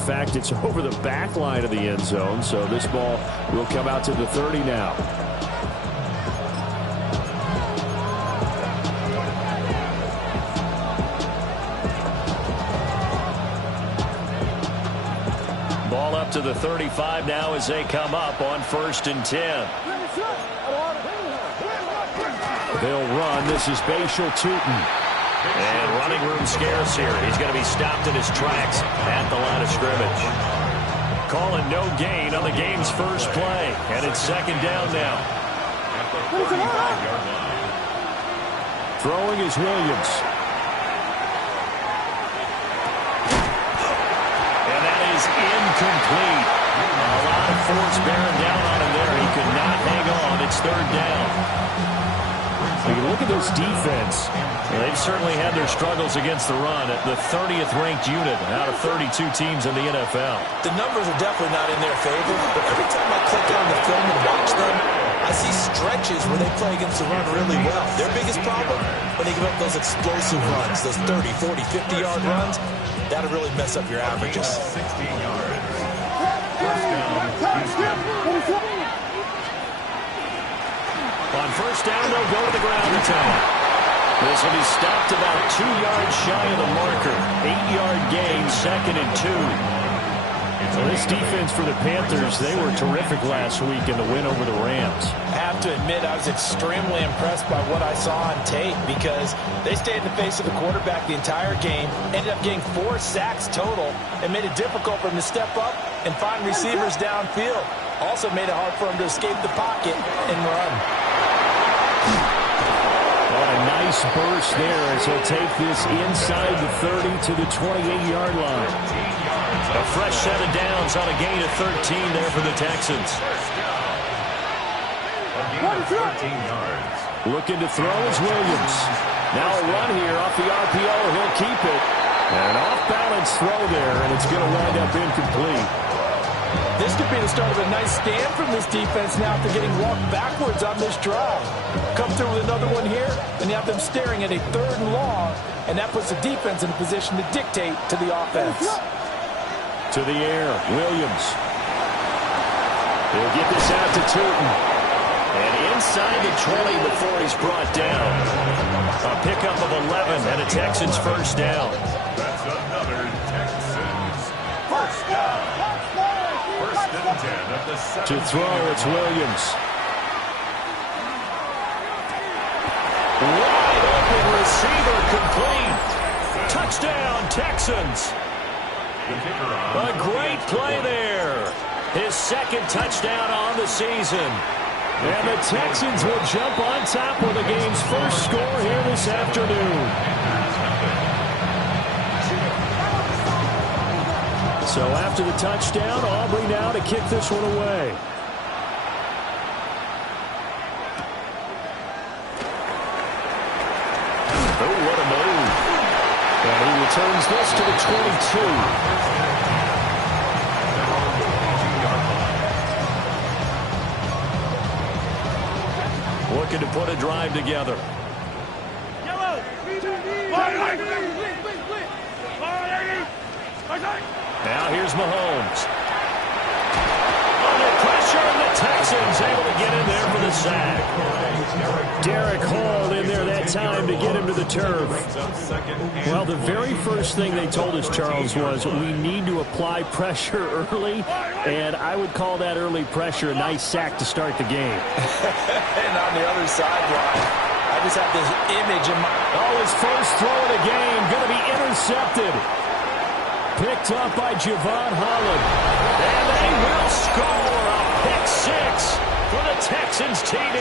fact, it's over the back line of the end zone, so this ball will come out to the 30 now. Ball up to the 35 now as they come up on 1st and 10. They'll run. This is Bashal Tootin. And running room scarce here. He's going to be stopped in his tracks at the line of scrimmage. Calling no gain on the game's first play. And it's 2nd down now. At the 45-yard line. Throwing is Williams. And that is incomplete. A lot of force bearing down on him there. He could not hang on. It's 3rd down. You can look at this defense. They've certainly had their struggles against the run at the 30th ranked unit out of 32 teams in the NFL. The numbers are definitely not in their favor, but every time I click on the film and watch them, I see stretches where they play against the run really well. Their biggest problem, when they give up those explosive runs, those 30, 40, 50-yard runs, that'll really mess up your averages. 16 yards. First down, Houston. On 1st down, they'll go to the ground attack. This will be stopped about 2 yards shy of the marker. 8-yard gain, 2nd and 2. So this defense for the Panthers, they were terrific last week in the win over the Rams. I have to admit, I was extremely impressed by what I saw on tape because they stayed in the face of the quarterback the entire game, ended up getting 4 sacks total, and made it difficult for him to step up and find receivers downfield. Also made it hard for him to escape the pocket and run. A nice burst there as he'll take this inside the 30 to the 28-yard line. A fresh set of downs on a gain of 13 there for the Texans. A gain of 13 yards. Looking to throw is Williams. Now a run here off the RPO. He'll keep it. And an off-balance throw there, and it's going to wind up incomplete. This could be the start of a nice stand from this defense now after getting walked backwards on this drive. Come through with another one here, and you have them staring at a 3rd and long, and that puts the defense in a position to dictate to the offense. To the air, Williams. He'll get this out to Tootin. And inside the 20 before he's brought down. A pickup of 11 and a Texans 1st down. That's another Texans first down. 1st and 10 at the 17. To throw, it's Williams. Wide open receiver complete. Touchdown, Texans. A great play there. His 2nd touchdown on the season. And the Texans will jump on top with the game's first score here this afternoon. So after the touchdown, Aubrey now to kick this one away. Oh, what a move. And he returns this to the 22. Looking to put a drive together. Now here's Mahomes. Under pressure, and the Texans able to get in there for the sack. Derek Hall in there that time to get him to the turf. Well, the very first thing they told us, Charles, was we need to apply pressure early, and I would call that early pressure a nice sack to start the game. And on the other sideline, I just have this image in my... Oh, his first throw of the game going to be intercepted. Picked up by Javon Holland. And they will score a pick 6 for the Texans TD.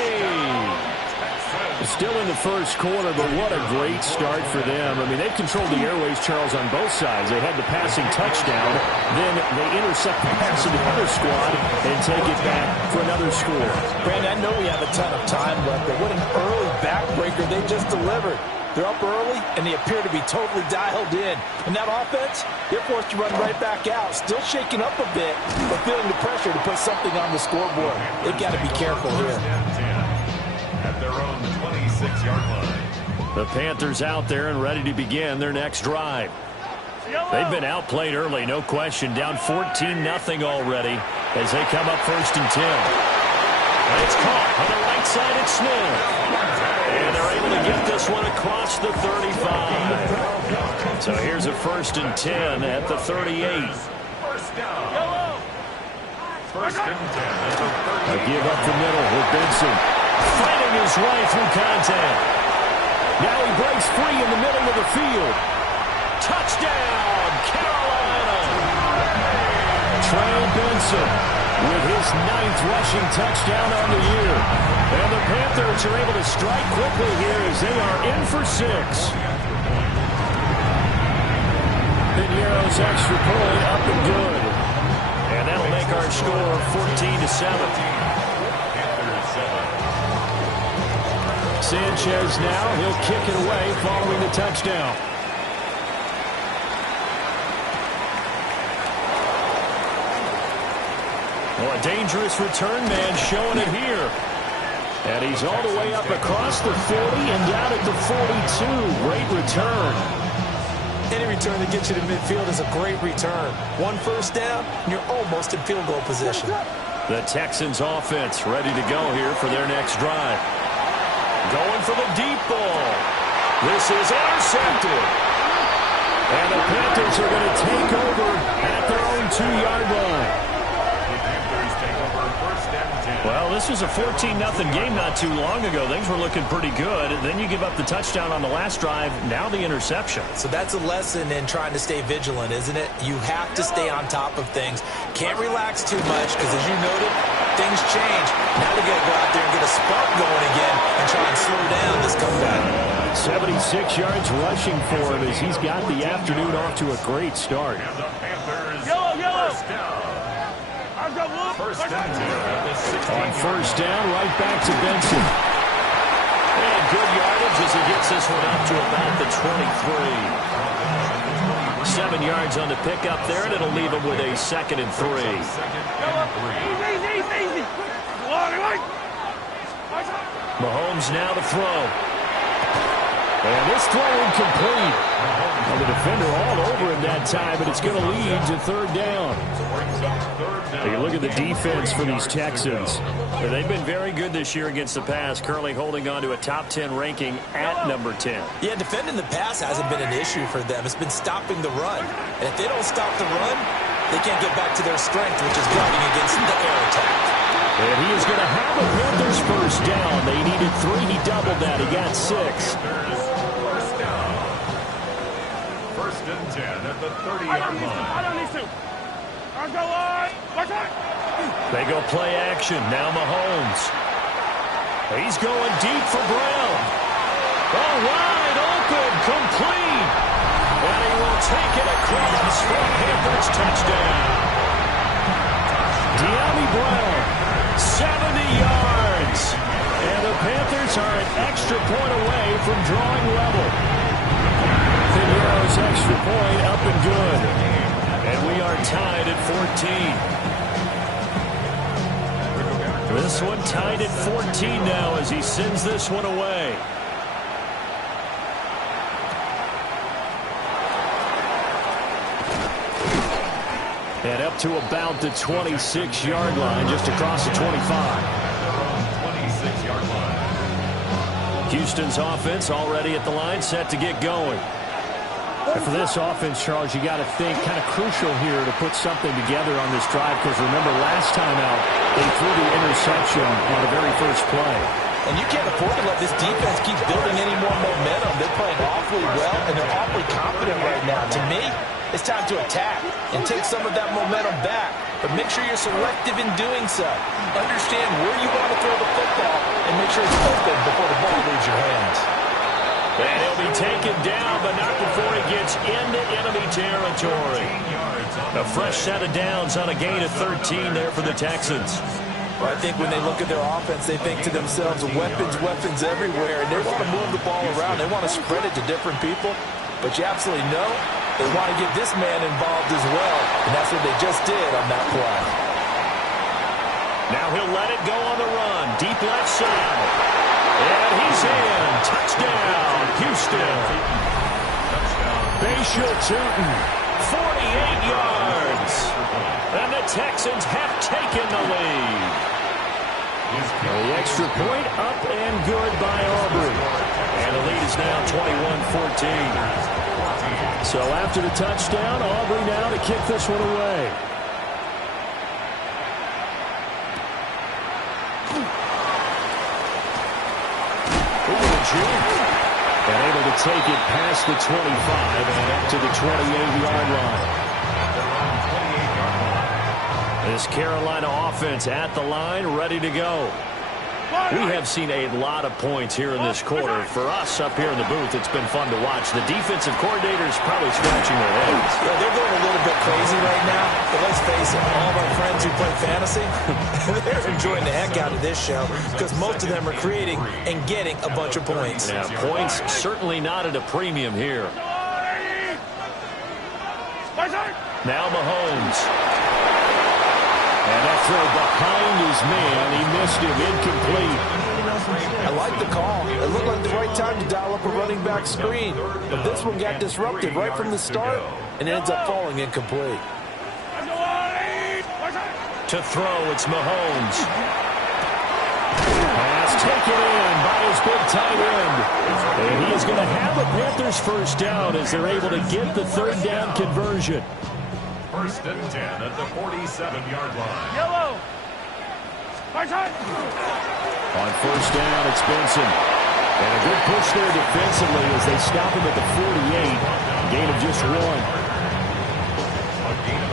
Still in the first quarter, but what a great start for them. I mean, they've controlled the airways, Charles, on both sides. They had the passing touchdown, then they intercept the pass of the other squad and take it back for another score. Brandon, I know we have a ton of time left, but what an early backbreaker they just delivered. They're up early, and they appear to be totally dialed in. And that offense, they're forced to run right back out. Still shaking up a bit, but feeling the pressure to put something on the scoreboard. They've got to be careful here. At their own 26-yard line. The Panthers out there and ready to begin their next drive. They've been outplayed early, no question. Down 14-0 already as they come up 1st and 10. And it's caught on the right side at Smith. And they're able to get this one across the 35. So here's a 1st and 10 at the 38. First down. First and 10 at the 38. A give up the middle with Benson. Fighting his way through contact. Now he breaks free in the middle of the field. Touchdown, Carolina! Trey Benson with his 9th rushing touchdown on the year. And the Panthers are able to strike quickly here as they are in for 6. Pinero's extra point up and good. And that'll make our score 14-7. Sanchez now, he'll kick it away following the touchdown. Well, a dangerous return man showing it here. And he's all the way up across the 40 and down at the 42. Great return. Any return that gets you to midfield is a great return. 1 first down, and you're almost in field goal position. The Texans offense ready to go here for their next drive. Going for the deep ball. This is intercepted. And the Panthers are going to take over at their own 2-yard line. Well, this was a 14-0 game not too long ago. Things were looking pretty good. Then you give up the touchdown on the last drive. Now the interception. So that's a lesson in trying to stay vigilant, isn't it? You have to stay on top of things. Can't relax too much because, as you noted, things change. Now they got to go out there and get a spark going again and try and slow down this comeback. 76 yards rushing for him as he's got the afternoon off to a great start. And the Panthers first down. On first down, right back to Benson. And good yardage as he gets this one up to about the 23. 7 yards on the pickup there, and it'll leave him with a 2nd and 3. Mahomes now to throw. And this throw incomplete. And the defender all over him that time, but it's going to lead to 3rd down. Take a look at the defense for these Texans. They've been very good this year against the pass, currently holding on to a top 10 ranking at number 10. Yeah, defending the pass hasn't been an issue for them. It's been stopping the run. And if they don't stop the run, they can't get back to their strength, which is guarding against the air attack. And he is going to have the Panthers first down. They needed 3. He doubled that. He got 6. First down. 1st and 10 at the 30-yard line. I don't need to. I'll go on. Watch out. They go play action. Now Mahomes. He's going deep for Brown. Oh, wide open. Complete. And he will take it across for a Panthers touchdown. De'Ami Brown, 70 yards. And the Panthers are an extra point away from drawing level. Pinero's extra point up and good. And we are tied at 14. This one tied at 14 now as he sends this one away. And up to about the 26-yard line, just across the 25. 26-yard line. Houston's offense already at the line, set to get going. And for this offense, Charles, you got to think kind of crucial here to put something together on this drive, because remember last time out, they threw the interception on the very first play. And you can't afford to let this defense keep building any more momentum. They're playing awfully well, and they're awfully confident right now. To me, it's time to attack and take some of that momentum back. But make sure you're selective in doing so. Understand where you want to throw the football and make sure it's open before the ball leaves your hands. And he'll be taken down, but not before he gets into enemy territory. A fresh set of downs on a gain of 13 there for the Texans. Well, I think when they look at their offense, they think to themselves, weapons everywhere, and they want to move the ball around. They want to spread it to different people. But you absolutely know they want to get this man involved as well, and that's what they just did on that play. Now he'll let it go on the run, deep left side. And he's in. Touchdown, Houston. Touchdown, Spatial Tootin, 48 yards. And the Texans have taken the lead. The extra point up and good by Aubrey. And the lead is now 21-14. So after the touchdown, Aubrey now to kick this one away. And able to take it past the 25 and up to the 28-yard line. This Carolina offense at the line, ready to go. We have seen a lot of points here in this quarter. For us up here in the booth, it's been fun to watch. The defensive coordinators probably scratching their heads. Yeah, they're going a little bit crazy right now. But let's face it, all of our friends who play fantasy, they're enjoying the heck out of this show because most of them are creating and getting a bunch of points. Yeah, points certainly not at a premium here. Now Mahomes. And that throw behind his man, he missed him, incomplete. I like the call. It looked like the right time to dial up a running back screen. But this one got disrupted right from the start and ends up falling incomplete. To throw, it's Mahomes. Pass taken in by his big tight end. And he is going to have the Panthers first down as they're able to get the third down conversion. First and 10 at the 47-yard line. Yellow. On first down, it's Benson. And a good push there defensively as they stop him at the 48. Gain of just one.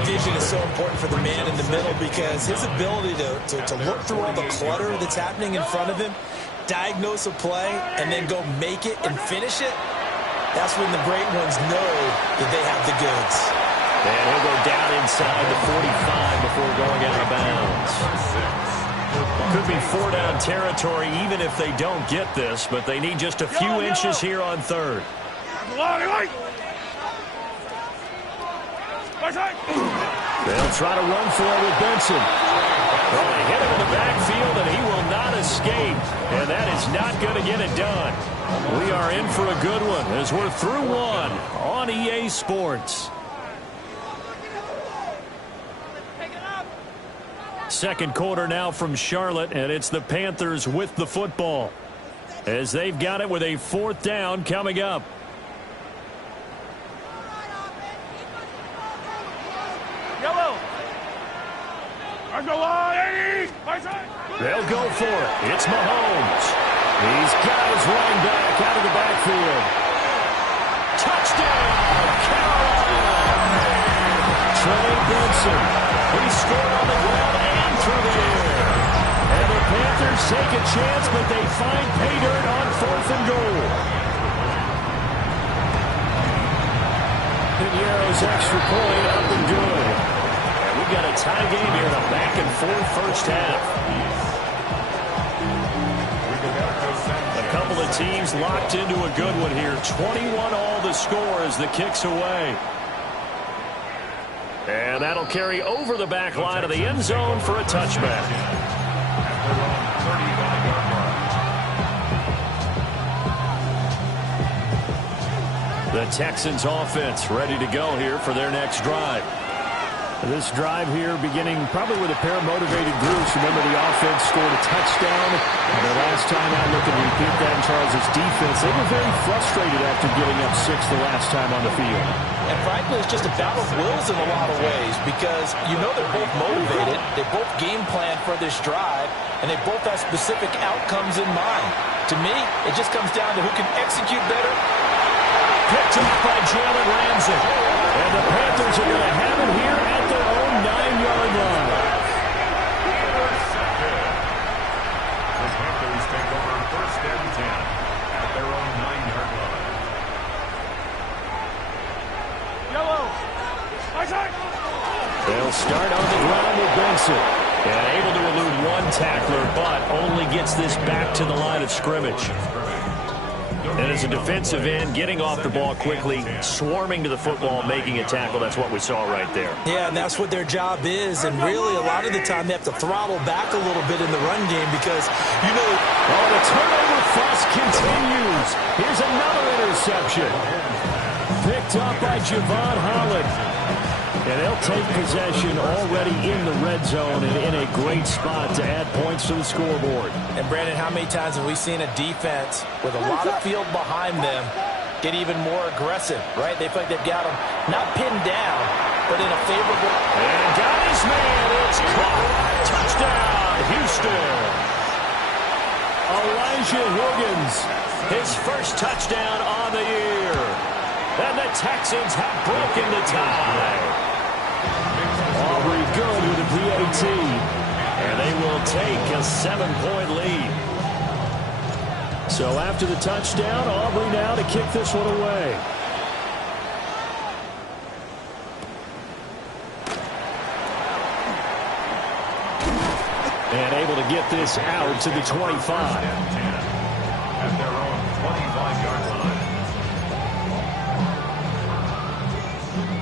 Vision is so important for the man in the middle because his ability to look through all the clutter that's happening in front of him, diagnose a play, and then go make it and finish it, that's when the great ones know that they have the goods. And he'll go down inside the 45 before going out of bounds. Could be four-down territory even if they don't get this, but they need just a few inches here on third. They'll try to run for it with Benson. Well, they hit him in the backfield, and he will not escape. And that is not going to get it done. We are in for a good one as we're through one on EA Sports. Second quarter now from Charlotte, and it's the Panthers with the football as they've got it with a fourth down coming up. Yellow. They'll go for it. It's Mahomes. He's got his running back out of the backfield. Touchdown, Carolina! Trey Benson. He scored on the ground and through the air. And the Panthers take a chance, but they find pay dirt on 4th and goal. Piniero's extra point up and good. And we've got a tie game here in a back-and-forth first half. A couple of teams locked into a good one here. 21-all the score as the kick's away. And that'll carry over the back line of the end zone for a touchback. The Texans offense ready to go here for their next drive. This drive here beginning probably with a pair of motivated groups. Remember, the offense scored a touchdown. And their last time out, looking to repeat that in Charles' defense. They were very frustrated after giving up 6 the last time on the field. And frankly, it's just a battle of wills in a lot of ways because you know they're both motivated. They both game plan for this drive, and they both have specific outcomes in mind. To me, it just comes down to who can execute better. Picked up by Jalen Ramsey. And the Panthers are going to have it here at their own 9-yard line. The Panthers take over first and 10 at their own 9-yard line. They'll start on the ground with Benson. And able to elude one tackler, but only gets this back to the line of scrimmage. And as a defensive end, getting off the ball quickly, swarming to the football, making a tackle, that's what we saw right there. Yeah, and that's what their job is. And really, a lot of the time, they have to throttle back a little bit in the run game because, you know... Oh, the turnover fuss continues. Here's another interception. picked up by Javon Holland. And they'll take possession already in the red zone and in a great spot to add points to the scoreboard. And, Brandon, how many times have we seen a defense with a lot of field behind them get even more aggressive, right? They feel like they've got them not pinned down, but in a favorable... And got his man. It's caught. Touchdown, Houston. Elijah Higgins, his first touchdown on the year. And the Texans have broken the tie. Aubrey good with a PAT. And they will take a 7-point lead. So after the touchdown, Aubrey now to kick this one away. And able to get this out to the 25. At their own 25-yard line.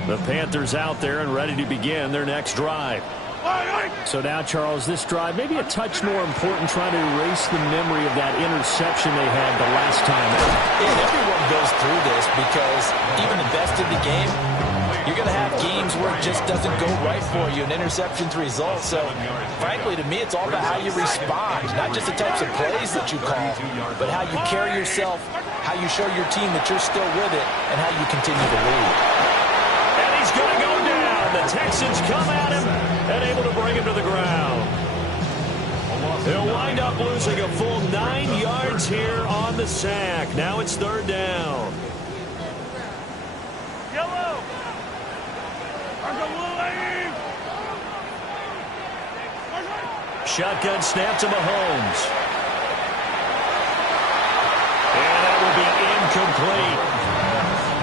The Panthers out there and ready to begin their next drive. So now, Charles, this drive maybe a touch more important, trying to erase the memory of that interception they had the last time out. And everyone goes through this because even the best in the game, you're going to have games where it just doesn't go right for you, and interceptions result. So, frankly, to me, it's all about how you respond, not just the types of plays that you call, but how you carry yourself, how you show your team that you're still with it, and how you continue to lead. And he's going to go down. The Texans come at him and able to bring him to the ground. He'll wind up losing a full 9 yards here on the sack. Now it's third down. Yellow. Shotgun snap to Mahomes. And that will be incomplete.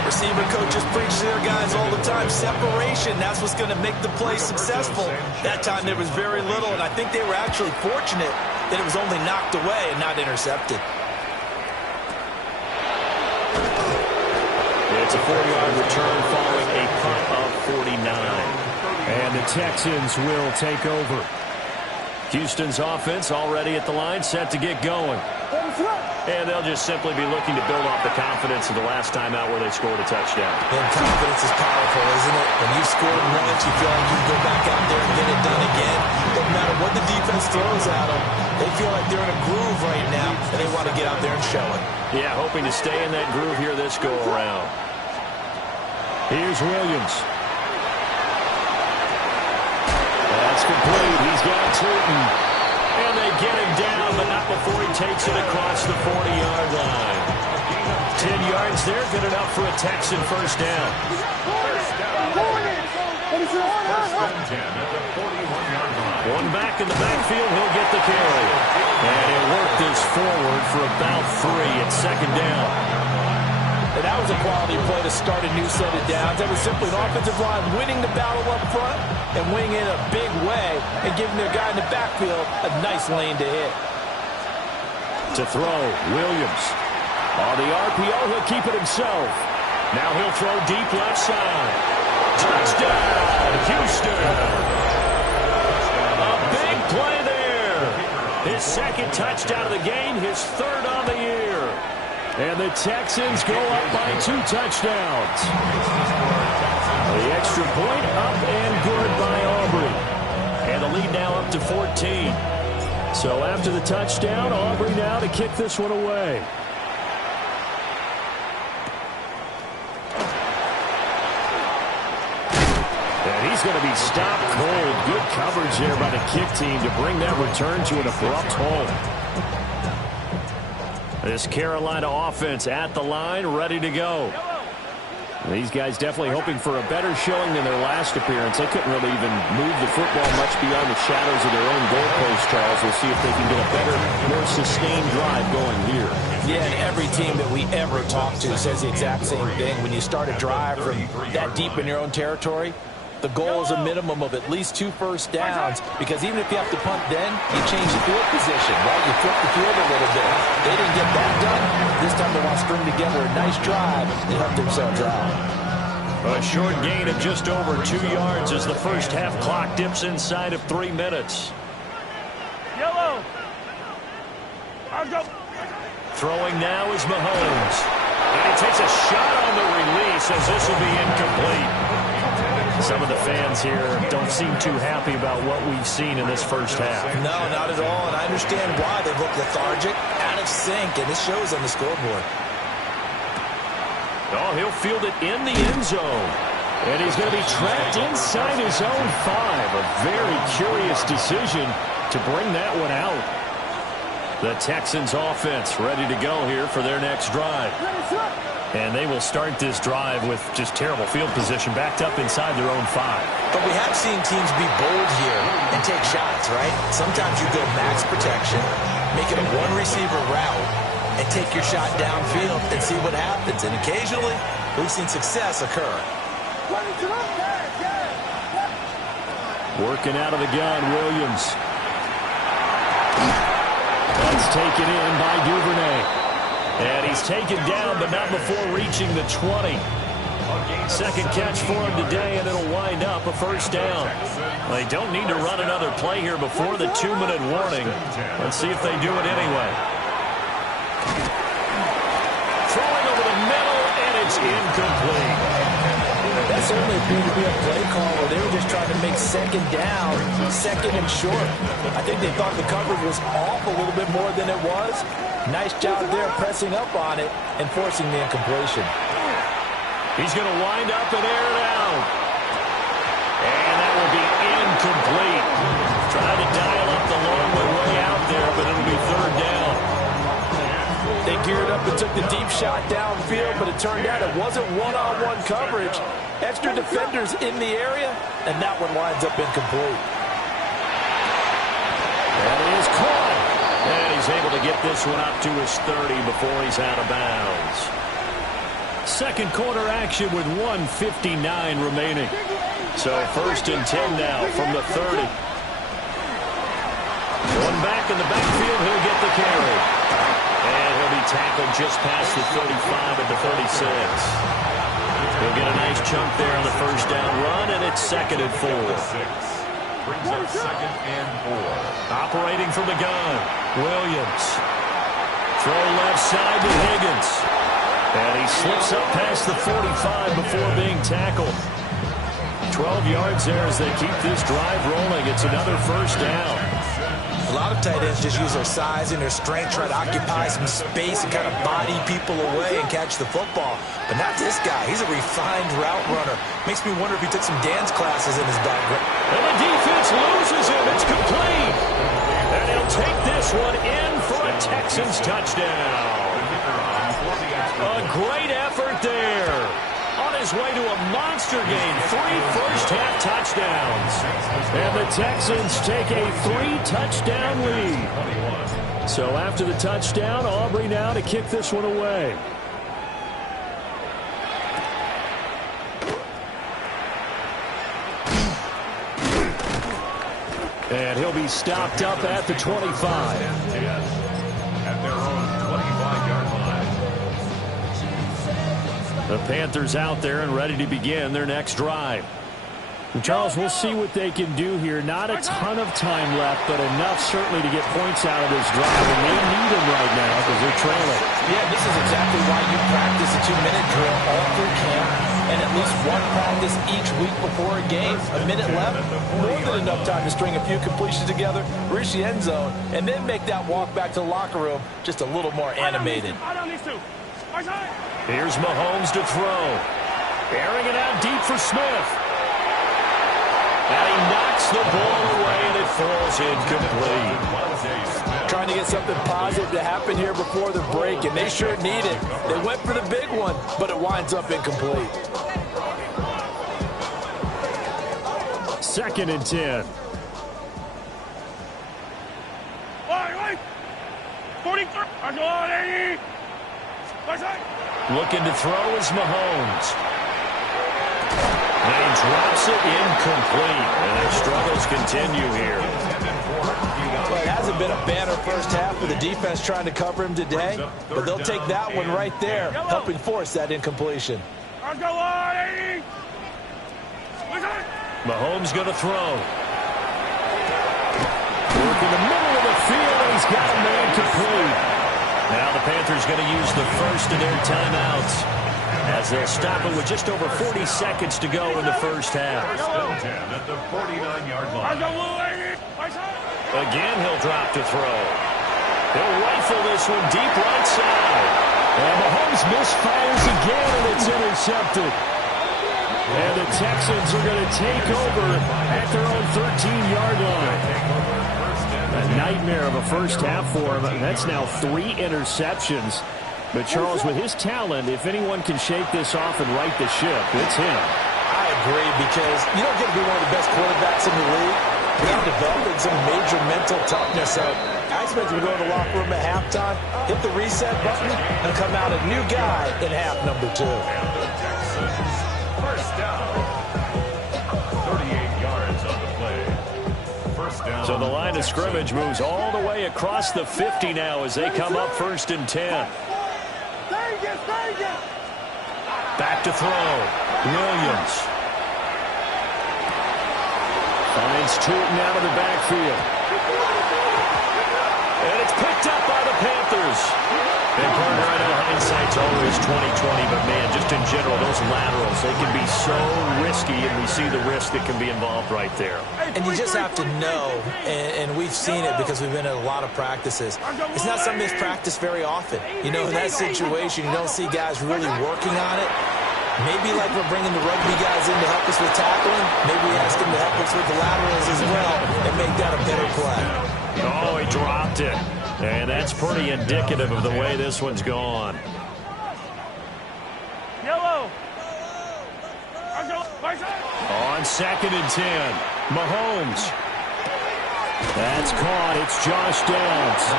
Receiver coaches preach to their guys all the time. Separation, that's what's going to make the play successful. That time there was very little, and I think they were actually fortunate that it was only knocked away and not intercepted. It's a 4-yard return following a punt of 49. And the Texans will take over. Houston's offense already at the line, set to get going. And they'll just simply be looking to build off the confidence of the last time out where they scored a touchdown. And confidence is powerful, isn't it? When you've scored once, you feel like you can go back out there and get it done again. No matter what the defense throws at them, they feel like they're in a groove right now, and they want to get out there and show it. Yeah, hoping to stay in that groove here this go-around. Here's Williams. That's complete. He's got Tootin. And they get him down, but not before he takes it across the 40-yard line. 10 yards there, good enough for a Texan first down. First and 10 at the 41-yard line. One back in the backfield, he'll get the carry. And he'll work this forward for about 3 at second down. And that was a quality play to start a new set of downs. That was simply an offensive line winning the battle up front and winning in a big way and giving their guy in the backfield a nice lane to hit. To throw, Williams. On the RPO, he'll keep it himself. Now he'll throw deep left side. Touchdown, Houston. A big play there. His second touchdown of the game, his third on the year. And the Texans go up by 2 touchdowns. The extra point up and good by Aubrey. And the lead now up to 14. So after the touchdown, Aubrey now to kick this one away. And he's going to be stopped cold. Good coverage there by the kick team to bring that return to an abrupt halt. This Carolina offense at the line, ready to go. These guys definitely hoping for a better showing than their last appearance. They couldn't really even move the football much beyond the shadows of their own goalpost, Charles. We'll see if they can get a better, more sustained drive going here. Yeah, and every team that we ever talk to says the exact same thing. When you start a drive from that deep in your own territory, the goal is a minimum of at least 2 first downs, because even if you have to punt then, you change the field position, right? You flip the field a little bit. They didn't get that done. This time they want to string together a nice drive and help themselves out. A short gain of just over 2 yards as the first half clock dips inside of 3 minutes. Yellow. I'll go. Throwing now is Mahomes. And he takes a shot on the release as this will be incomplete. Some of the fans here don't seem too happy about what we've seen in this first half. No, not at all, and I understand why. They look lethargic, out of sync, and it shows on the scoreboard. Oh, he'll field it in the end zone. And he's going to be trapped inside his own 5. A very curious decision to bring that one out. The Texans offense ready to go here for their next drive. And they will start this drive with just terrible field position, backed up inside their own 5. But we have seen teams be bold here and take shots, right? Sometimes you go max protection, make it a one-receiver route, and take your shot downfield and see what happens. And occasionally, we've seen success occur. Working out of the gun, Williams. That's taken in by Duvernay. And he's taken down, but not before reaching the 20. Second catch for him today, and it'll wind up a first down. They don't need to run another play here before the 2-minute warning. Let's see if they do it anyway. Throwing over the middle, and it's incomplete. That certainly appeared to be a play call where they were just trying to make second down, second and short. I think they thought the coverage was off a little bit more than it was. Nice job there pressing up on it and forcing the incompletion. He's going to wind up and air it out. And that will be incomplete. Trying to dial up the long way out there, but it'll be third down. They geared up and took the deep shot downfield, but it turned out it wasn't one-on-one coverage. Extra defenders in the area, and that one winds up incomplete. That is caught. And he's able to get this one up to his 30 before he's out of bounds. Second quarter action with 1:59 remaining. So first and 10 now from the 30. One back in the backfield, he'll get the carry. And he'll be tackled just past the 35 at the 36. He'll get a nice chunk there on the first down run, and it's second and 4. Brings up second and 4. Operating from the gun, Williams. Throw left side to Higgins. And he slips up past the 45 before being tackled. 12 yards there as they keep this drive rolling. It's another first down. A lot of tight ends just use their size and their strength, try to occupy some space and kind of body people away and catch the football. But not this guy. He's a refined route runner. Makes me wonder if he took some dance classes in his background. And the defense loses him. It's complete. And he'll take this one in for a Texans touchdown. A great effort there. On his way to a monster game, 3 first-half touchdowns. And the Texans take a 3-touchdown lead. So after the touchdown, Aubrey now to kick this one away. And he'll be stopped up at the 25. At their own 25-yard line. The Panthers out there and ready to begin their next drive. And Charles, we'll see what they can do here. Not a ton of time left, but enough certainly to get points out of this drive. And they need them right now because they're trailing. Yeah, this is exactly why you practice a 2-minute drill all through camp and at least one practice each week before a game. A minute left, more than enough time to string a few completions together, reach the end zone, and then make that walk back to the locker room just a little more animated. Here's Mahomes to throw. Airing it out deep for Smith. And he knocks the ball away, and it falls incomplete. Trying to get something positive to happen here before the break, and they sure need it. They went for the big one, but it winds up incomplete. Second and 10. 43. Looking to throw is Mahomes. And he drops it incomplete. And their struggles continue here. Well, it hasn't been a banner first half with the defense trying to cover him today, but they'll take that one right there, helping force that incompletion. Mahomes going to throw. Work in the middle of the field, and he's got a man complete. Now the Panthers going to use the first of their timeouts as they'll stop it with just over 40 seconds to go in the first half. First and 10 at the 49-yard line. Again, he'll drop to throw. He'll rifle this one deep right side. And Mahomes misfires again, and it's intercepted. And the Texans are going to take over at their own 13-yard line. A nightmare of a first half for him. That's now 3 interceptions. But Charles, with his talent, if anyone can shake this off and right the ship, it's him. I agree, because you don't get to be one of the best quarterbacks in the league without developing some major mental toughness. So I expect him to go to the locker room at halftime, hit the reset button, and come out a new guy in half number 2. And the Texans, first down. 38 yards on the play. First down. So the line of scrimmage moves all the way across the 50 now as they come up first and 10. Back to throw. Williams. Finds Tootin out of the backfield. And it's picked up by the Panthers. And partner, I know hindsight's always 20/20, but man, just in general, those laterals, they can be so risky, and we see the risk that can be involved right there. And you just have to know, and we've seen it because we've been at a lot of practices. It's not something that's practiced very often. You know, in that situation, you don't see guys really working on it. Maybe like we're bringing the rugby guys in to help us with tackling, maybe we ask them to help us with the laterals as well and make that a better play. Oh, he dropped it. And that's pretty indicative of the way this one's gone. Yellow. On second and 10, Mahomes. That's caught. It's Josh Downs.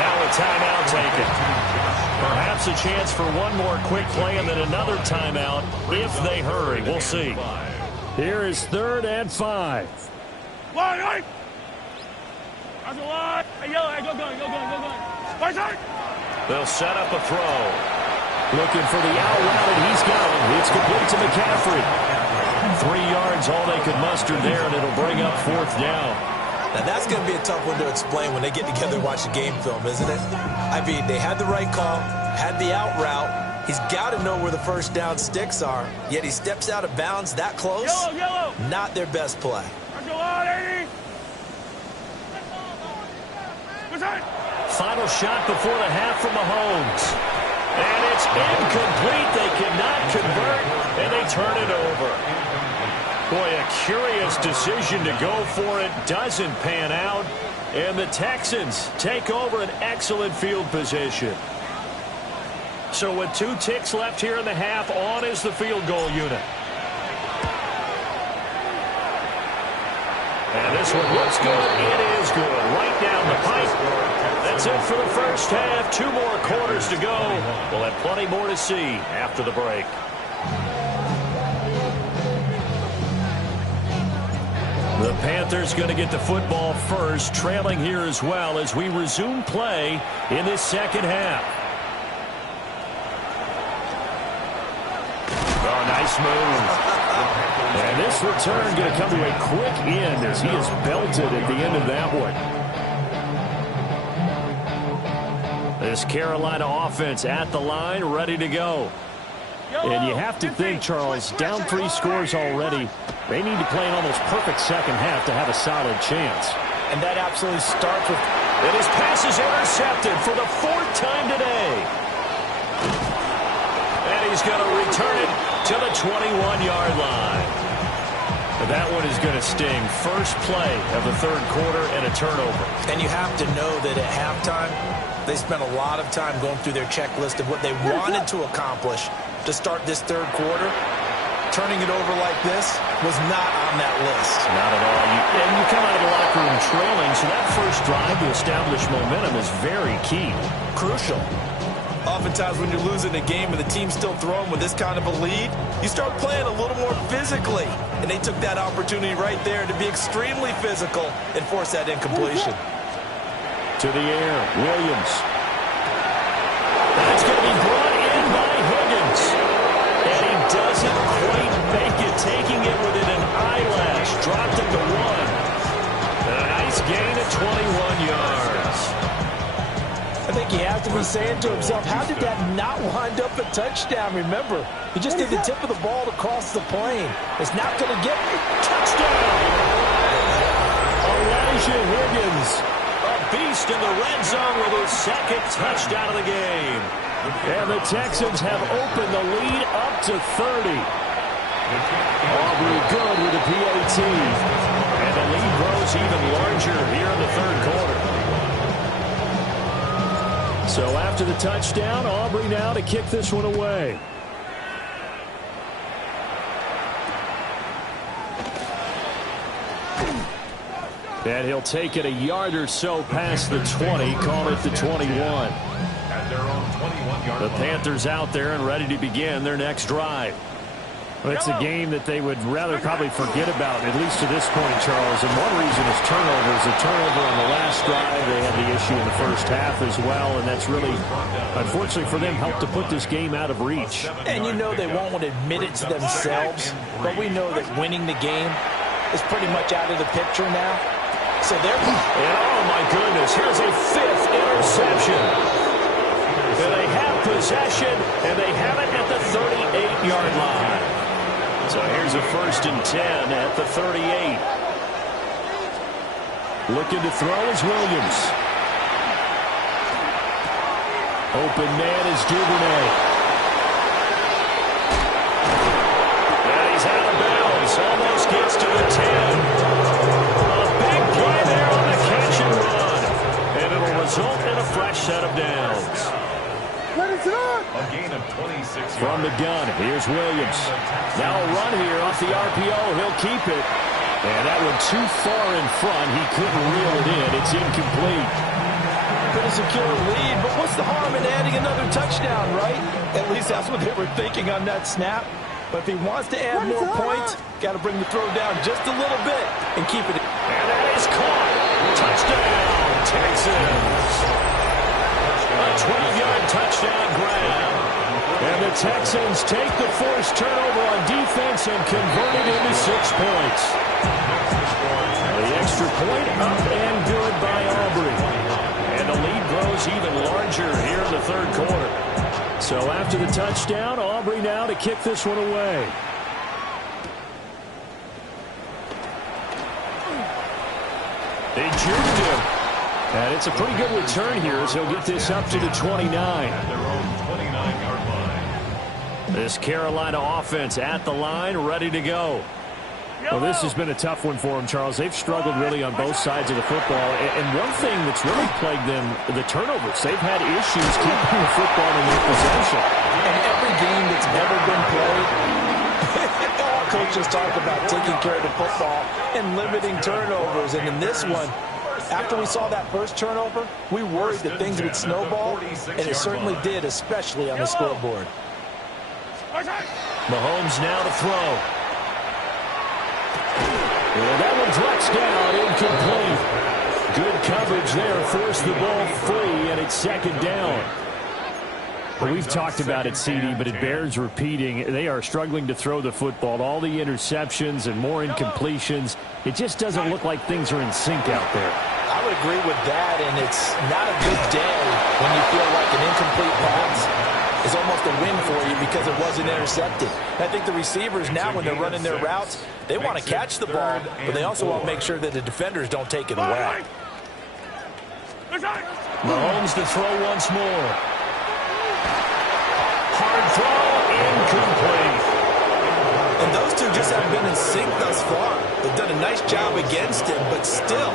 Now a timeout taken. Perhaps a chance for one more quick play and then another timeout if they hurry. We'll see. Here is 3rd and 5. They'll set up a throw. Looking for the out route, and he's got it. It's complete to McCaffrey. 3 yards, all they could muster there, and it'll bring up 4th down. Now, that's going to be a tough one to explain when they get together and watch a game film, isn't it? I mean, they had the right call, had the out route. He's got to know where the first down sticks are, yet he steps out of bounds that close. Yellow. Not their best play. Final shot before the half from Mahomes. And it's incomplete. They cannot convert, and they turn it over. Boy, a curious decision to go for it. Doesn't pan out. And the Texans take over an excellent field position. So with 2 ticks left here in the half, on is the field goal unit. And this one looks good. It is good. Right down the pipe. That's it for the first half. 2 more quarters to go. We'll have plenty more to see after the break. The Panthers going to get the football first, trailing here as well as we resume play in this second half. Oh, nice move. And this return going to come to a quick end as he is belted at the end of that one. This Carolina offense at the line, ready to go. And you have to think, Charles, down 3 scores already. They need to play an almost perfect second half to have a solid chance. And that absolutely starts with... And his pass is intercepted for the 4th time today. And he's going to return it to the 21-yard line. That one is going to sting. First play of the 3rd quarter and a turnover. And you have to know that at halftime, they spent a lot of time going through their checklist of what they wanted to accomplish to start this 3rd quarter. Turning it over like this was not on that list. Not at all. And you come out of the locker room trailing, so that first drive to establish momentum is very key. Crucial. Oftentimes when you're losing a game and the team's still throwing with this kind of a lead, you start playing a little more physically. And they took that opportunity right there to be extremely physical and force that incompletion. To the air, Williams. That's going to be brought in by Higgins. And he doesn't quite make it, taking it within an eyelash. Dropped it to 1. A nice gain of 21 yards. I think he has to be saying to himself, how did that not wind up a touchdown? Remember, he just did the tip of the ball across the plane. It's not going to get touchdown. Elijah Higgins, a beast in the red zone with his second touchdown of the game. And the Texans have opened the lead up to 30. Aubrey good with a PAT. And the lead grows even larger here in the third quarter. So after the touchdown, Aubrey now to kick this one away. And he'll take it a yard or so past the 20, call it the 21. The Panthers out there and ready to begin their next drive. Well, it's a game that they would rather probably forget about, at least to this point, Charles. And one reason is turnovers. A turnover on the last drive. They had the issue in the first half as well, and that's really, unfortunately for them, helped to put this game out of reach. And you know they won't admit it to themselves, but we know that winning the game is pretty much out of the picture now. So they're... And oh, my goodness, here's a fifth interception. And they have possession, and they have it at the 38-yard line. So here's a 1st and 10 at the 38. Looking to throw is Williams. Open man is Duvernay. And he's out of bounds. Almost gets to the 10. A big play there on the catch and run. And it'll result in a fresh set of downs. A gain of 26 From the gun, here's Williams. Now a run here off the RPO. He'll keep it. And that one too far in front. He couldn't reel it in. It's incomplete. Pretty secure lead, but what's the harm in adding another touchdown, right? At least that's what they were thinking on that snap. But if he wants to add more points, got to bring the throw down just a little bit and keep it. And that is caught. Touchdown, Texans. A 12-yard touchdown grab. And the Texans take the forced turnover on defense and convert it into 6 points. The extra point up and good by Aubrey. And the lead grows even larger here in the third quarter. So after the touchdown, Aubrey now to kick this one away. They juked him. And it's a pretty good return here as he'll get this up to the 29. This Carolina offense at the line, ready to go. Well, this has been a tough one for them, Charles. They've struggled really on both sides of the football. And one thing that's really plagued them, the turnovers. They've had issues keeping the football in their possession. And every game that's ever been played, all coaches talk about taking care of the football and limiting turnovers. And in this one, after we saw that first turnover, we worried that things would snowball, and it certainly did, especially on the scoreboard. Mahomes now to throw. And that one drops down, incomplete. Good coverage there, forced the ball free, and it's 2nd down. Well, we've talked about it, CD, but it bears repeating. They are struggling to throw the football. All the interceptions and more incompletions. It just doesn't look like things are in sync out there. I would agree with that, and it's not a good day when you feel like an incomplete pass is almost a win for you because it wasn't intercepted. I think the receivers now, when they're running their routes, they want to catch the ball, but they also want to make sure that the defenders don't take it away. Mahomes to throw once more. Hard throw, incomplete. And those two just haven't been in sync thus far. They've done a nice job against him, but still,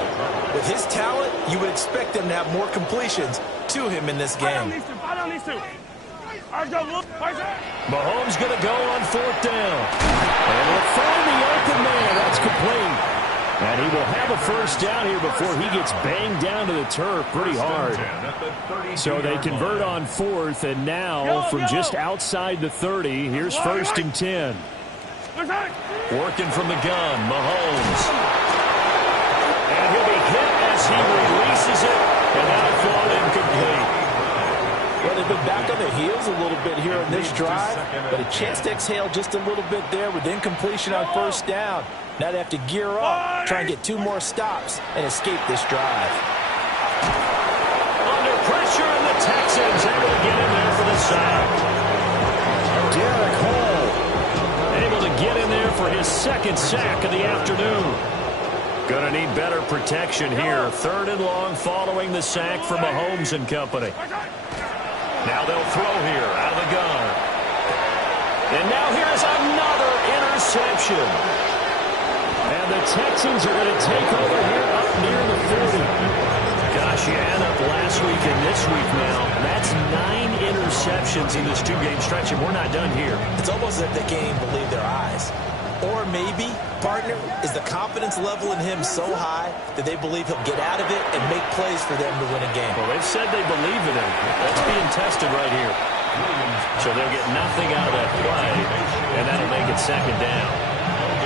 with his talent, you would expect them to have more completions to him in this game. Mahomes going to go on 4th down. And we'll find the open man. That's complete. And he will have a first down here before he gets banged down to the turf pretty hard. So they convert on 4th, and now from just outside the 30, here's 1st and 10. Working from the gun, Mahomes. And he'll be hit as he releases it, and that'll fall incomplete. Well, they've been back on their heels a little bit here on this drive, but a chance to exhale just a little bit there with incompletion on 1st down. Now they have to gear up, try and get 2 more stops, and escape this drive. Under pressure, and the Texans able to get in there for the sack. Derek Hall able to get in there for his second sack of the afternoon. Going to need better protection here. 3rd and long following the sack from Mahomes and company. Now they'll throw here out of the gun. And now here's another interception. And the Texans are going to take over here up near the 30. Gosh, you add up last week and this week now. That's 9 interceptions in this 2-game stretch, and we're not done here. It's almost as if they can't even believe their eyes. Or maybe, partner, is the confidence level in him so high that they believe he'll get out of it and make plays for them to win a game. Well, they've said they believe in him. That's being tested right here. So they'll get nothing out of that play, and that'll make it 2nd down.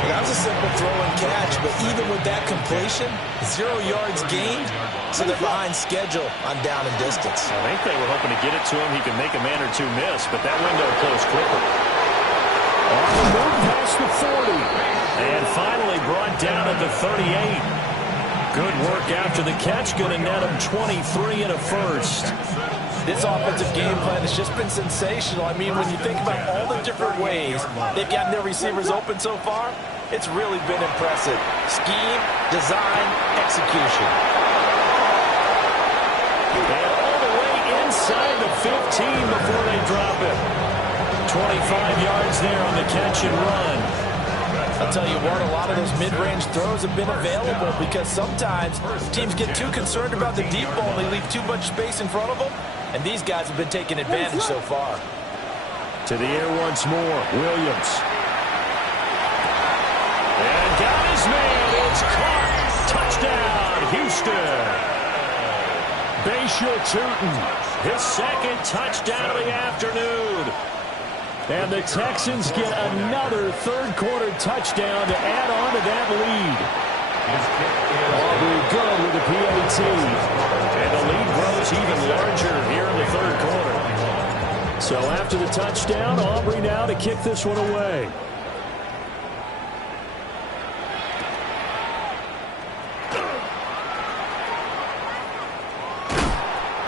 That was a simple throw and catch, but even with that completion, 0 yards gained, so they're behind schedule on down and distance. I think they were hoping to get it to him. He could make a man or two miss, but that window closed quicker. On the move past the 40. And finally brought down at the 38. Good work after the catch. Going to net him 23 and a first. This offensive game plan has just been sensational. I mean, when you think about all the different ways they've gotten their receivers open so far, it's really been impressive. Scheme, design, execution. And all the way inside the 15 before they drop it. 25 yards there on the catch and run. I'll tell you what, a lot of those mid-range throws have been available because sometimes teams get too concerned about the deep ball and they leave too much space in front of them, and these guys have been taking advantage so far. To the air once more, Williams. And got his man. It's caught. Touchdown, Houston. Bashir Tootin, his 2nd touchdown of the afternoon. And the Texans get another 3rd-quarter touchdown to add on to that lead. Aubrey good with the PAT. And the lead grows even larger here in the 3rd quarter. So after the touchdown, Aubrey now to kick this one away.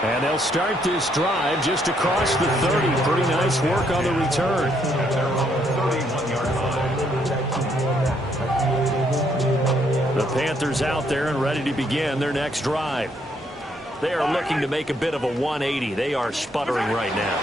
And they'll start this drive just across the 30. Pretty nice work on the return. The Panthers out there and ready to begin their next drive. They are looking to make a bit of a 180. They are sputtering right now.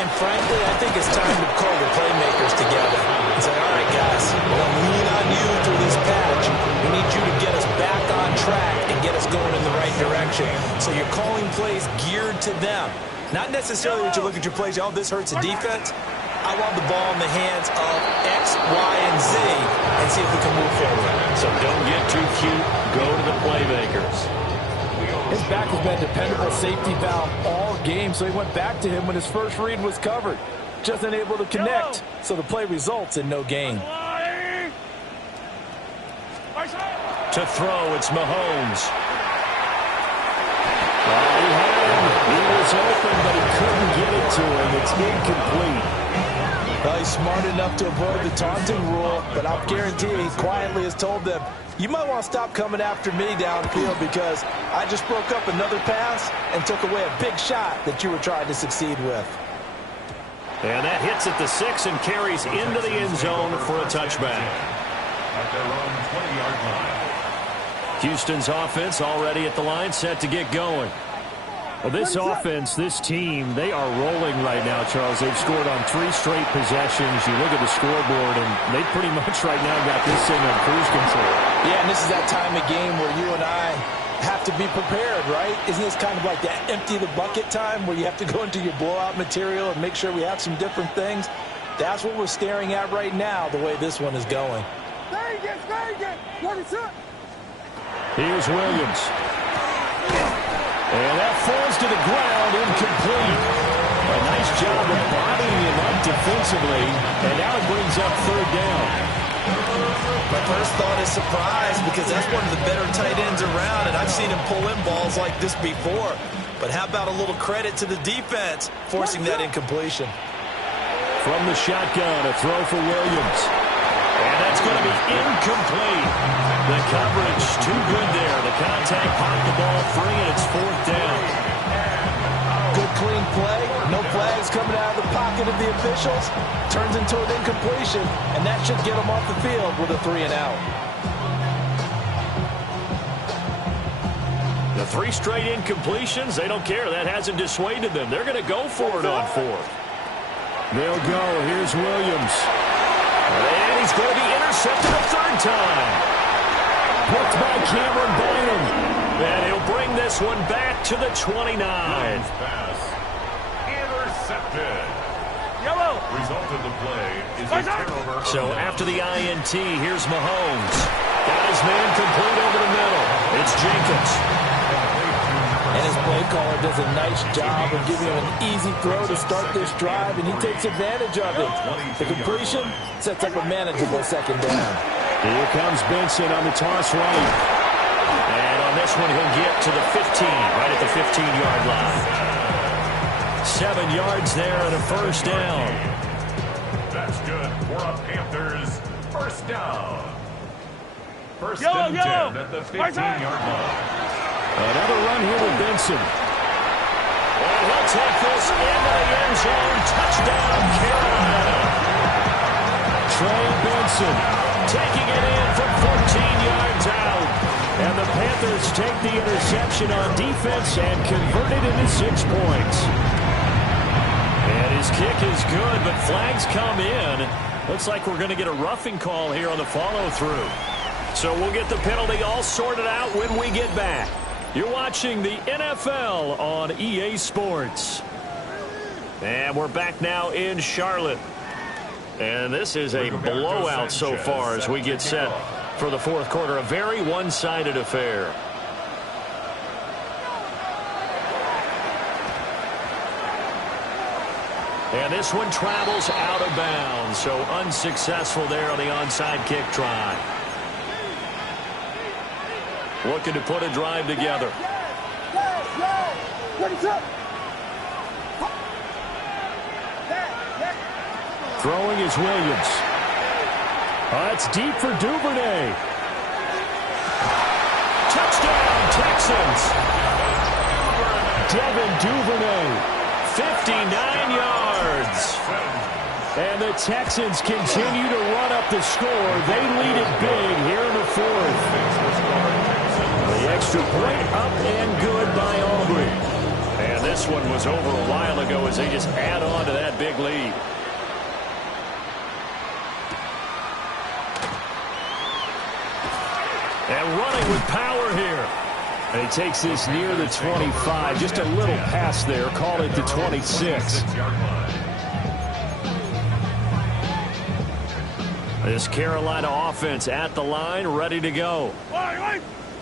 And frankly, I think it's time to call the playmakers together and say, all right, guys, we're going to lean on you through this patch. We need you to get us back on track and get us going in the right direction. So you're calling plays geared to them. Not necessarily that you look at your plays, oh, this hurts the defense. I want the ball in the hands of X, Y, and Z and see if we can move forward. So don't get too cute. Go to the playmakers. His back has been a dependable safety valve all game, so he went back to him when his first read was covered. Just unable to connect, so the play results in no gain. To throw, it's Mahomes. He was open, but he couldn't get it to him. It's incomplete. Well, he's smart enough to avoid the taunting rule, but I'll guarantee he quietly has told them, you might want to stop coming after me downfield because I just broke up another pass and took away a big shot that you were trying to succeed with. And that hits at the 6 and carries into the end zone for a touchback. At their own 20-yard line. Houston's offense already at the line, set to get going. Well, this offense, this team, they are rolling right now, Charles. They've scored on 3 straight possessions. You look at the scoreboard, and they pretty much right now got this thing on cruise control. Yeah, and this is that time of game where you and I have to be prepared, right? Isn't this kind of like that empty the bucket time where you have to go into your blowout material and make sure we have some different things? That's what we're staring at right now, the way this one is going. Here's Williams. And that falls to the ground, incomplete. A nice job of bodying him up defensively, and now it brings up 3rd down. My first thought is surprise because that's one of the better tight ends around, and I've seen him pull in balls like this before. But how about a little credit to the defense forcing that incompletion? From the shotgun, a throw for Williams. And that's going to be incomplete. The coverage too good there. The contact popped the ball free, and it's 4th down. blitz coming out of the pocket of the officials. Turns into an incompletion, and that should get them off the field with a 3-and-out. The 3 straight incompletions, they don't care. That hasn't dissuaded them. They're going to go for it on 4th. They'll go. Here's Williams. And he's going to be intercepted a 3rd time. Picked by Cameron Bynum. And he'll bring this one back to the 29. Pass intercepted. Yellow. Result of the play is a turnover. So after the INT, here's Mahomes. Got his man complete over the middle. It's Jenkins. And his play caller does a nice job of giving him an easy throw to start this drive, and he takes advantage of it. The completion sets up a manageable 2nd down. Here comes Benson on the toss right. And on this one, he'll get to the 15, right at the 15-yard line. 7 yards there and a 1st down. That's good for a Panthers 1st down. 1st and 10 at the 15-yard line. Another run here with Benson. And he'll take this into the end zone. Touchdown, Carolina. Trey Benson taking it in from 14 yards out. And the Panthers take the interception on defense and convert it into 6 points. And his kick is good, but flags come in. Looks like we're going to get a roughing call here on the follow-through. So we'll get the penalty all sorted out when we get back. You're watching the NFL on EA Sports. And we're back now in Charlotte. And this is a blowout so far as we get set for the 4th quarter. A very one-sided affair. And this one travels out of bounds. So unsuccessful there on the onside kick try. Looking to put a drive together. Throwing is Williams. It's deep for Duvernay. Touchdown, Texans. Devin Duvernay, 59 yards. And the Texans continue to run up the score. They lead it big here in the 4th. The extra point up and good by Aubrey. And this one was over a while ago as they just add on to that big lead. And running with power here. And he takes this near the 25. Just a little pass there. Call it the 26. This Carolina offense at the line, ready to go.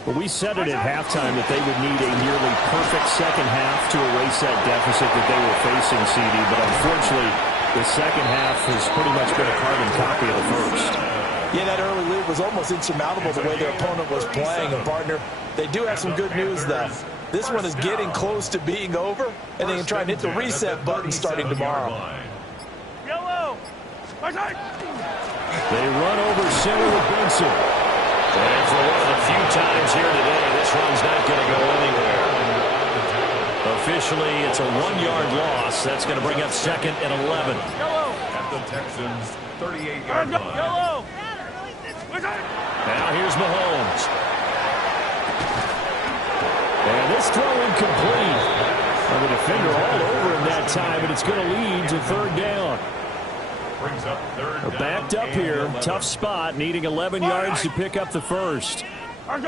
Well, we said it at halftime that they would need a nearly perfect 2nd half to erase that deficit that they were facing, CD. But unfortunately, the 2nd half has pretty much been a carbon copy of the 1st. Yeah, that early lead was almost insurmountable the way their opponent was playing. And, partner, they do have some good news, though. This one is getting close to being over, and they can try and hit the reset button starting tomorrow. Yellow. They run over center with Benson. And for one of the few times here today, this run's not going to go anywhere. Officially, it's a 1-yard loss. That's going to bring up 2nd and 11. At the Texans' 38-yard line. Now here's Mahomes. And this throw incomplete. And the defender all over him that time, and it's going to lead to 3rd down. Brings up 3rd down. Backed up here. Tough spot, needing 11 yards to pick up the 1st. From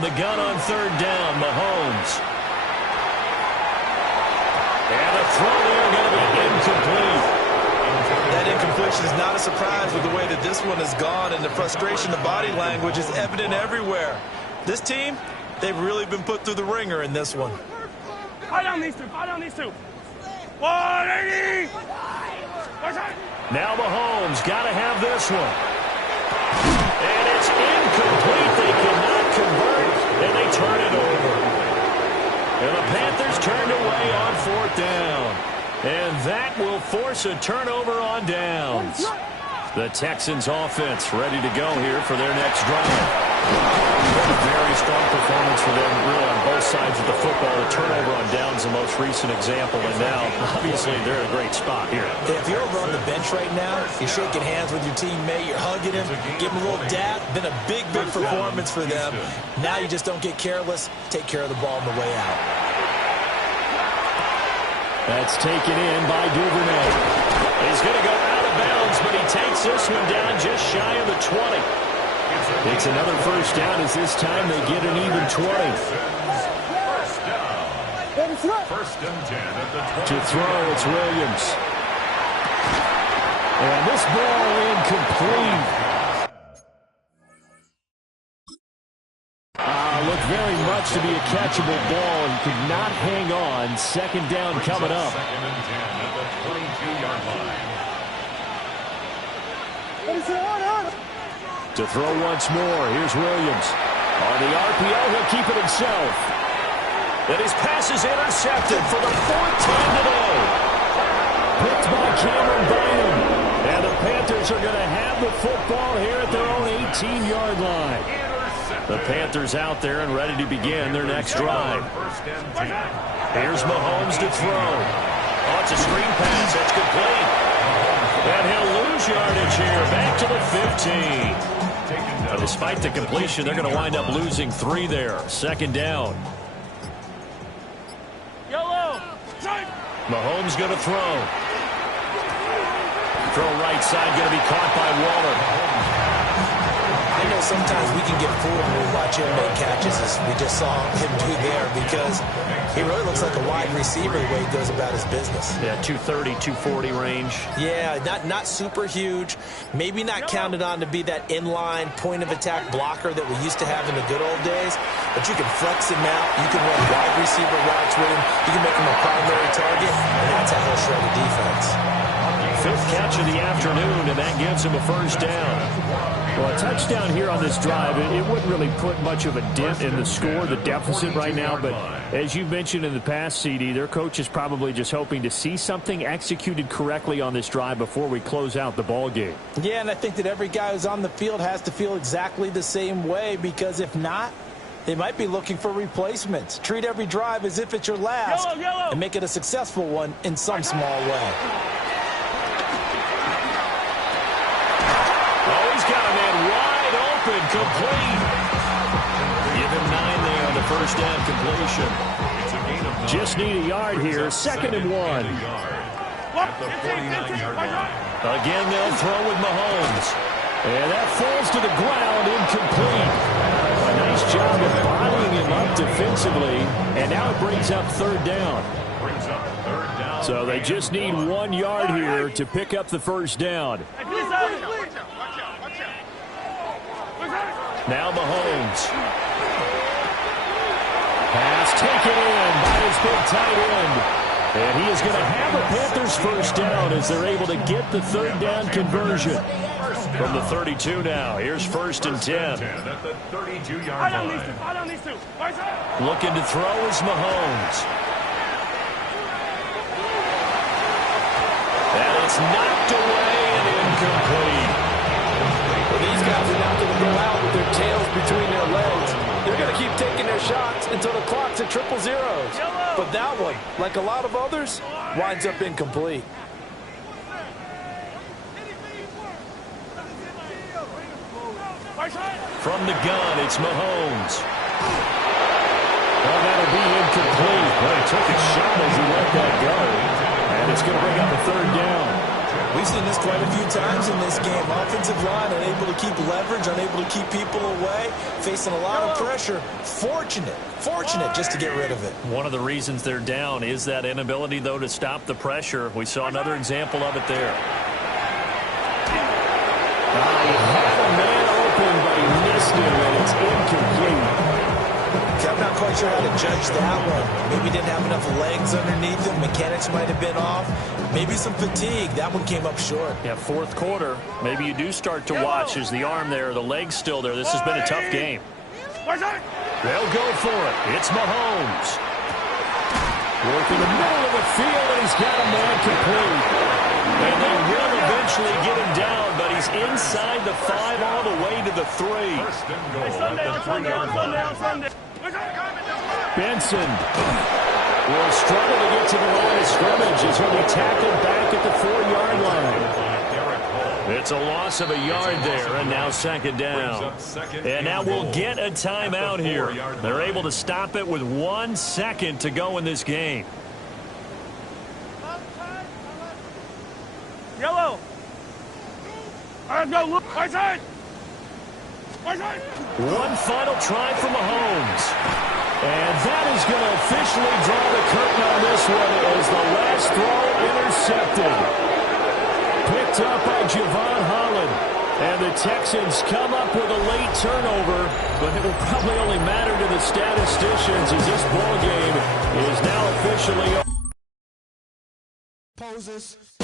the gun on 3rd down, Mahomes. And a throw there going to be incomplete. That incompletion is not a surprise with the way that this one has gone, and the frustration, the body language is evident everywhere. This team, they've really been put through the ringer in this one. Fight on these two. Fight on these two. 180. Now Mahomes got to have this one. And it's incomplete. They cannot convert, and they turn it over. And the Panthers turned away on 4th down. And that will force a turnover on downs. The Texans offense ready to go here for their next drive. A very strong performance for them, really, on both sides of the the football. The turnover on downs, the most recent example. And now, obviously, they're in a great spot here. If you're over on the bench right now, you're shaking hands with your teammate, you're hugging him, give him a little dap. Been a big performance for them. Now you just don't get careless. Take care of the ball on the way out. That's taken in by Duvernay. He's going to go out of bounds, but he takes this one down just shy of the 20. It's another first down as this time they get an even 20. First and 10 at the 20. To throw, it's Williams. And this ball incomplete. Looked very much to be a catchable ball and could not hang on. Second down coming up. Second and 10 at the 22-yard line. To throw once more, here's Williams. On the RPO, he'll keep it himself. And his pass is intercepted for the fourth time today. Picked by Cameron Bynum. And the Panthers are going to have the football here at their own 18-yard line. The Panthers out there and ready to begin their next drive. Here's Mahomes to throw. Oh, it's a screen pass. That's complete. And he'll lose yardage here. Back to the 15. Now, despite the completion, they're going to wind up losing 3 there. Second down. Mahomes going to throw. Throw right side, going to be caught by Waller. I know sometimes we can get fooled when we watch him make catches, as we just saw him do there, because he really looks like a wide receiver the way he goes about his business. Yeah, 230, 240 range. Yeah, not super huge. Maybe not counted on to be that inline point-of-attack blocker that we used to have in the good old days, but you can flex him out. You can run wide receiver routes with him. You can make him a primary target, and that's how he'll shred the defense. 5th catch of the afternoon, and that gives him a first down. Well, a touchdown here on this drive, it wouldn't really put much of a dent in the score, the deficit right now. But as you mentioned in the past, CD, their coach is probably just hoping to see something executed correctly on this drive before we close out the ball game. Yeah, and I think that every guy who's on the field has to feel exactly the same way, because if not, they might be looking for replacements. Treat every drive as if it's your last and make it a successful one in some small way. Complete. Give him 9 there on the first down completion. Just need a yard here. 2nd and 1. At the 49-yard line. Again, they'll throw with Mahomes. And that falls to the ground, incomplete. A nice job of bottling him up defensively. And now it brings up 3rd down. So they just need 1 yard here to pick up the first down. Now Mahomes. Pass taken in by his big tight end. And he is going to have a Panthers first down as they're able to get the 3rd down conversion. From the 32 now, here's 1st and 10. At the 32-yard line. Looking to throw is Mahomes. And it's knocked away and incomplete. These guys are not going to go out with their tails between their legs. They're going to keep taking their shots until the clock's at 0 zeros. But that one, like a lot of others, winds up incomplete. From the gun, it's Mahomes. Well, that'll be incomplete. But he took a shot as he let that go. And it's going to bring up a 3rd down. We've seen this quite a few times in this game. Offensive line unable to keep leverage, unable to keep people away, facing a lot of pressure. Fortunate just to get rid of it. One of the reasons they're down is that inability, though, to stop the pressure. We saw another example of it there. He had a man open, but he missed him, and it's incomplete. I'm not quite sure how to judge that one. Maybe didn't have enough legs underneath him. Mechanics might have been off. Maybe some fatigue. That one came up short. Yeah, 4th quarter. Maybe you do start to watch as the arm there, the leg's still there. This has been a tough game. They'll go for it. It's Mahomes. Working the middle of the field, and he's got a man complete. And they will eventually get him down, but he's inside the 5 all the way to the 3. First and goal at the 3-yard line. Benson will struggle to get to the line of scrimmage as he'll be tackled back at the 4-yard line. It's a loss of a yard there, and now second down. And now we'll get a timeout here. They're able to stop it with 1 second to go in this game. Yellow. Let's go. Look. Right side. Right side. One final try from Mahomes. And that is going to officially draw the curtain on this one as the last throw intercepted. Picked up by Javon Holland. And the Texans come up with a late turnover, but it will probably only matter to the statisticians as this ball game is now officially over. Poses.